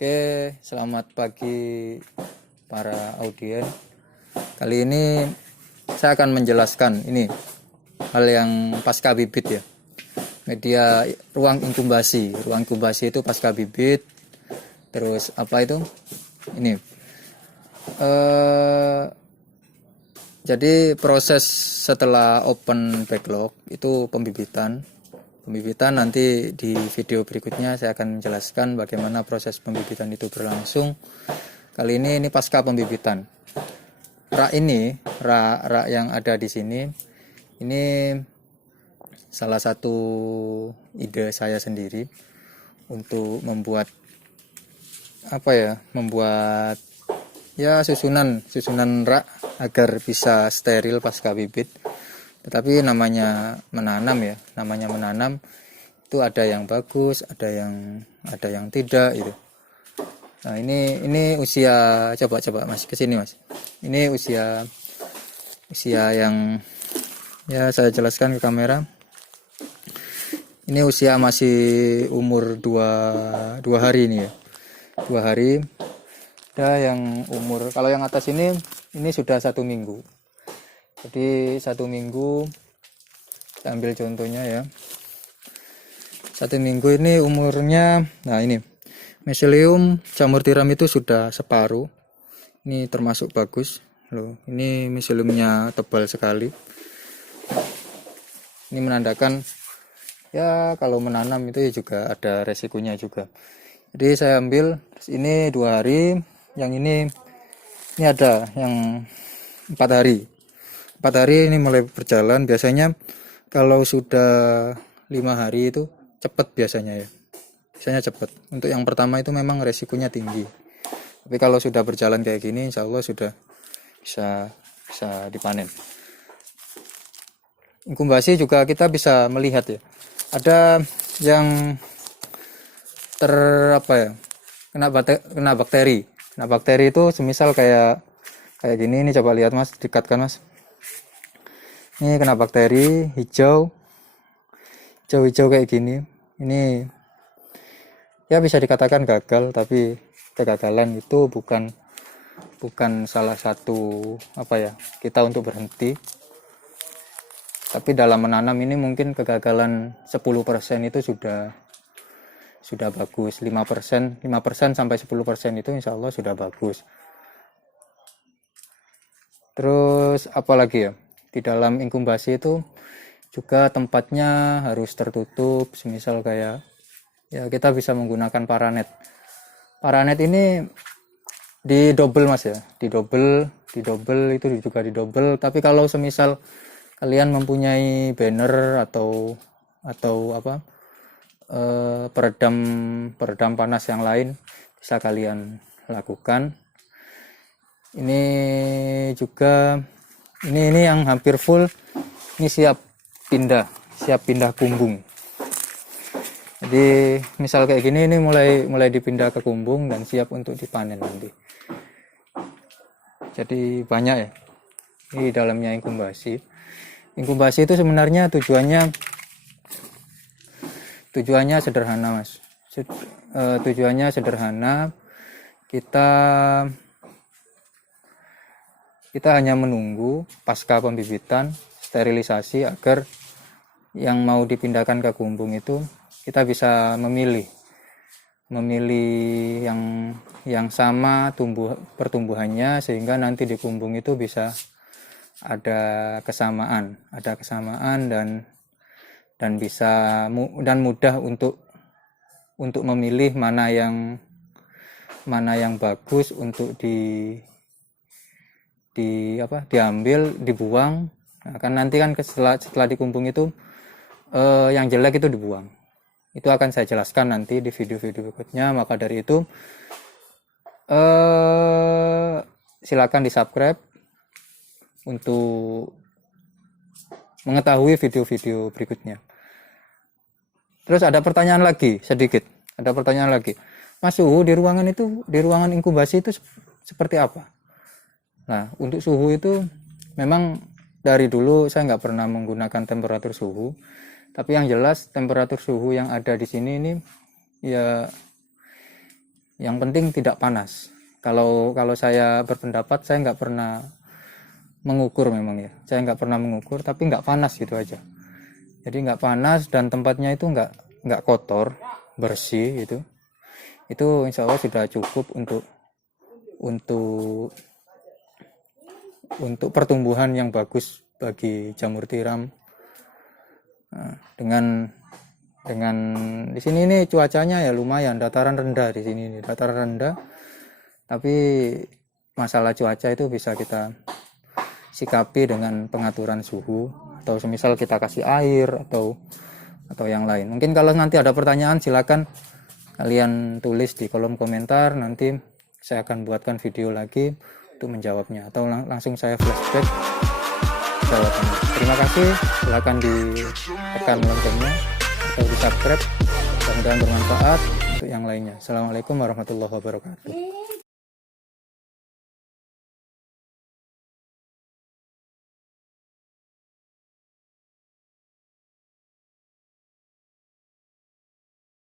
Oke, selamat pagi para audien. Kali ini saya akan menjelaskan ini hal yang pasca bibit ya. Media ruang inkubasi. Ruang inkubasi itu pasca bibit. Terus apa itu? Ini. Jadi proses setelah open backlog itu pembibitan. Pembibitan nanti di video berikutnya saya akan menjelaskan bagaimana proses pembibitan itu berlangsung. Kali ini pasca pembibitan. Rak yang ada di sini, ini salah satu ide saya sendiri untuk membuat susunan rak agar bisa steril pasca bibit. Tetapi namanya menanam itu ada yang bagus, ada yang tidak gitu. Nah, ini usia coba Mas ke sini Mas. Ini usia yang ya saya jelaskan ke kamera. Ini usia masih umur 2 hari ini ya. 2 hari. Ada yang umur, kalau yang atas ini sudah 1 minggu. Jadi 1 minggu, kita ambil contohnya ya. 1 minggu ini umurnya, nah ini Miselium jamur tiram itu sudah separuh. Ini termasuk bagus loh. Ini miseliumnya tebal sekali. Ini menandakan ya kalau menanam itu juga ada resikonya juga. Jadi saya ambil ini 2 hari, yang ini ada yang 4 hari. 4 hari ini mulai berjalan. Biasanya kalau sudah 5 hari itu cepat biasanya ya. Biasanya cepat. Untuk yang pertama itu memang resikonya tinggi. Tapi kalau sudah berjalan kayak gini, insya Allah sudah bisa dipanen. Inkubasi juga kita bisa melihat ya. Ada yang kena bakteri. Nah, bakteri itu semisal kayak gini. Ini coba lihat Mas, dekatkan Mas. Ini kena bakteri hijau kayak gini. Ini ya bisa dikatakan gagal, tapi kegagalan itu bukan salah satu kita untuk berhenti. Tapi dalam menanam ini mungkin kegagalan 10% itu sudah bagus. 5% sampai 10% itu insya Allah sudah bagus. Terus apalagi ya? Di dalam inkubasi itu juga tempatnya harus tertutup, semisal kayak ya kita bisa menggunakan paranet. Paranet ini di double Mas ya, di double itu juga di double. Tapi kalau semisal kalian mempunyai banner atau peredam panas yang lain, bisa kalian lakukan. Ini juga ini yang hampir full, ini siap pindah kumbung. Jadi misal kayak gini, ini mulai dipindah ke kumbung dan siap untuk dipanen nanti. Jadi banyak ya ini dalamnya inkubasi. Inkubasi itu sebenarnya tujuannya sederhana Mas. Tujuannya sederhana. Kita hanya menunggu pasca pembibitan, sterilisasi, agar yang mau dipindahkan ke kumbung itu kita bisa memilih yang sama pertumbuhannya, sehingga nanti di kumbung itu bisa ada kesamaan dan mudah untuk memilih mana yang bagus untuk diambil, dibuang. Nah, kan nanti kan setelah di kumbung itu yang jelek itu dibuang. Itu akan saya jelaskan nanti di video-video berikutnya. Maka dari itu silakan di-subscribe untuk mengetahui video-video berikutnya. Terus ada pertanyaan lagi sedikit. Mas, suhu di ruangan inkubasi itu seperti apa? Nah, untuk suhu itu memang dari dulu saya nggak pernah menggunakan temperatur suhu. Tapi yang jelas temperatur suhu yang ada di sini ini ya Yang penting tidak panas. Kalau saya berpendapat, saya nggak pernah mengukur memang ya. Saya nggak pernah mengukur, tapi nggak panas gitu aja. Jadi nggak panas dan tempatnya itu nggak kotor, bersih gitu. Itu insya Allah sudah cukup untuk pertumbuhan yang bagus bagi jamur tiram. Nah, dengan di sini nih cuacanya ya lumayan, dataran rendah di sini nih, dataran rendah. Tapi masalah cuaca itu bisa kita sikapi dengan pengaturan suhu, atau semisal kita kasih air atau yang lain. Mungkin kalau nanti ada pertanyaan silakan kalian tulis di kolom komentar, nanti saya akan buatkan video lagi untuk menjawabnya, atau langsung saya flashback jawabannya. Terima kasih, silakan ditekan loncengnya atau di subscribe, mudah-mudahan bermanfaat untuk yang lainnya. Assalamualaikum warahmatullahi wabarakatuh.